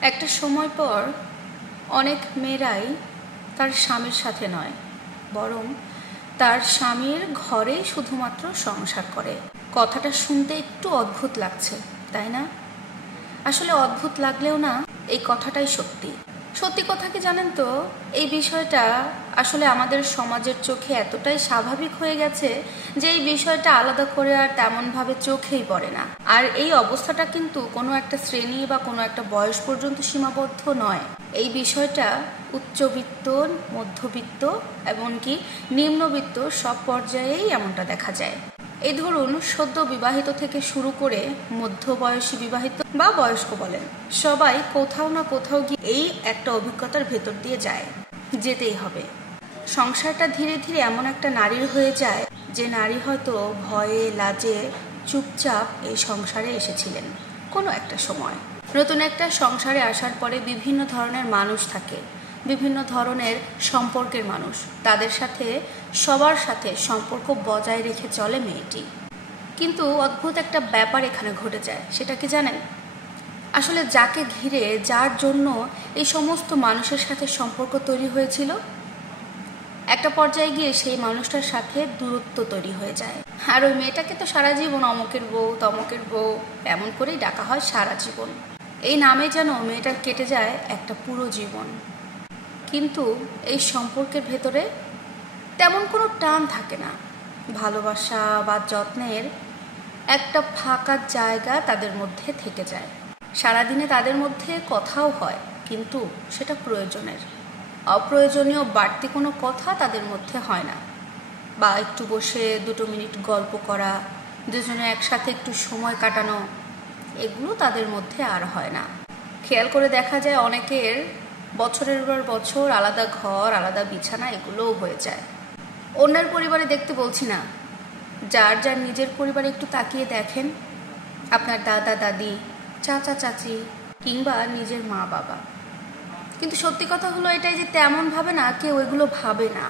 একটা সময় পর অনেক মেয়েরাই তার স্বামীর সাথে নয়, বরং তার স্বামীর ঘরেই শুধুমাত্র সংসার করে। কথাটা শুনতে একটু অদ্ভুত লাগছে, তাই না? আসলে অদ্ভুত লাগলেও না, এই কথাটাই সত্যি। সত্যি কথা কি জানেন তো, এই বিষয়টা আসলে আমাদের সমাজের চোখে এতটাই স্বাভাবিক হয়ে গেছে যে এই বিষয়টা আলাদা করে আর তেমনভাবে চোখেই পড়ে না। আর এই অবস্থাটা কিন্তু কোনো একটা শ্রেণী বা কোনো একটা বয়স পর্যন্ত সীমাবদ্ধ নয়। এই বিষয়টা উচ্চবিত্ত, মধ্যবিত্ত, এমনকি নিম্নবিত্ত সব পর্যায়েই এমনটা দেখা যায়। এই ধরুন, সদ্য বিবাহিত থেকে শুরু করে মধ্যবয়সী বিবাহিত বা বয়স্ক বলেন, সবাই কোথাও না কোথাও গিয়ে এই একটা অভিজ্ঞতার ভেতর দিয়ে যায়, যেতেই হবে। সংসারটা ধীরে ধীরে এমন একটা নারীর হয়ে যায় যে নারী হয়তো ভয়ে লাজে চুপচাপ এই সংসারে এসেছিলেন কোনো একটা সময়। নতুন একটা সংসারে আসার পরে বিভিন্ন ধরনের মানুষ থাকে, বিভিন্ন ধরনের সম্পর্কের মানুষ, তাদের সাথে সবার সাথে সম্পর্ক বজায় রেখে চলে মেয়েটি। কিন্তু অদ্ভুত একটা ব্যাপার এখানে ঘটে যায়, সেটা কি জানেন? আসলে যাকে ঘিরে, যার জন্য এই সমস্ত মানুষের সাথে সম্পর্ক তৈরি হয়েছিল, একটা পর্যায়ে গিয়ে সেই মানুষটার সাথে দূরত্ব তৈরি হয়ে যায়। আর ওই মেয়েটাকে তো সারা জীবন অমকের বউ, তমকের বউ এমন করেই ডাকা হয় সারা জীবন। এই নামে যেন মেয়েটার কেটে যায় একটা পুরো জীবন। কিন্তু এই সম্পর্কের ভেতরে তেমন কোনো টান থাকে না, ভালোবাসা বা যত্নের একটা ফাঁকা জায়গা তাদের মধ্যে থেকে যায়। সারাদিনে তাদের মধ্যে কথাও হয়, কিন্তু সেটা প্রয়োজনের। অপ্রয়োজনীয় বাড়তি কোনো কথা তাদের মধ্যে হয় না। বা একটু বসে 2 মিনিট গল্প করা, দুজনে একসাথে একটু সময় কাটানো, এগুলো তাদের মধ্যে আর হয় না। খেয়াল করে দেখা যায় অনেকের বছরের পর বছর আলাদা ঘর, আলাদা বিছানা, এগুলোও হয়ে যায়। অন্যের পরিবারে দেখতে বলছি না, যার যার নিজের পরিবারে একটু তাকিয়ে দেখেন, আপনার দাদা দাদি, চাচা চাচি কিংবা নিজের মা বাবা। কিন্তু সত্যি কথা হলো এটাই যে তেমন ভাবে না কেউ এগুলো ভাবে না।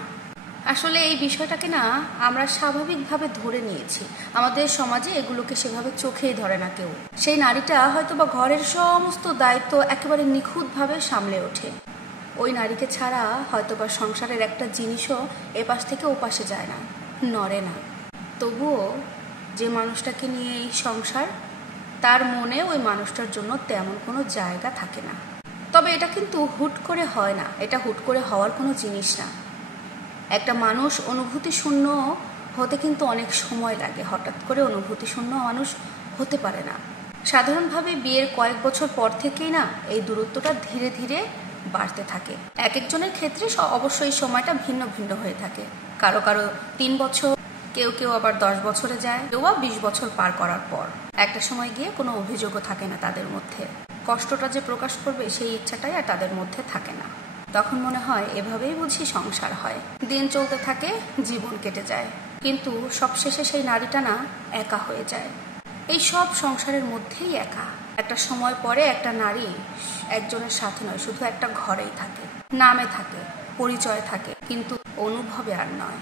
আসলে এই বিষয়টাকে না আমরা স্বাভাবিকভাবে ধরে নিয়েছি, আমাদের সমাজে এগুলোকে সেভাবে চোখেই ধরে না কেউ। সেই নারীটা হয়তো বা ঘরের সমস্ত দায়িত্ব একেবারে নিখুঁতভাবে সামলে ওঠে। ওই নারীকে ছাড়া হয়তো বা সংসারের একটা জিনিসও এপাশ থেকে ওপাশে যায় না, নড়ে না। তবুও যে মানুষটাকে নিয়ে এই সংসার, তার মনে ওই মানুষটার জন্য তেমন কোনো জায়গা থাকে না। তবে এটা কিন্তু হুট করে হয় না, এটা হুট করে হওয়ার কোনো জিনিস না। একটা মানুষ অনুভূতি শূন্য হতে কিন্তু অনেক সময় লাগে, হঠাৎ করে অনুভূতি শূন্য মানুষ হতে পারে না। সাধারণভাবে বিয়ের কয়েক বছর পর থেকেই না এই দূরত্বটা ধীরে ধীরে বাড়তে থাকে। এক একজনের ক্ষেত্রে অবশ্যই সময়টা ভিন্ন ভিন্ন হয়ে থাকে। কারো কারো 3 বছর, কেউ কেউ আবার 10 বছরে যায়, কেউ 20 বছর পার করার পর একটা সময় গিয়ে কোনো অভিযোগও থাকে না তাদের মধ্যে। কষ্টটা যে প্রকাশ করবে সেই ইচ্ছাটাই আর তাদের মধ্যে থাকে না। তখন মনে হয় এভাবেই বুঝি সংসার হয়। দিন চলতে থাকে, জীবন কেটে যায়, কিন্তু সবশেষে সেই নারীটা না একা হয়ে যায়। এই সব সংসারের মধ্যেই একা। একটা সময় পরে একটা নারী একজনের সাথে নয়, শুধু একটা ঘরেই থাকে, নামে থাকে, পরিচয় থাকে, কিন্তু অনুভবে আর নয়।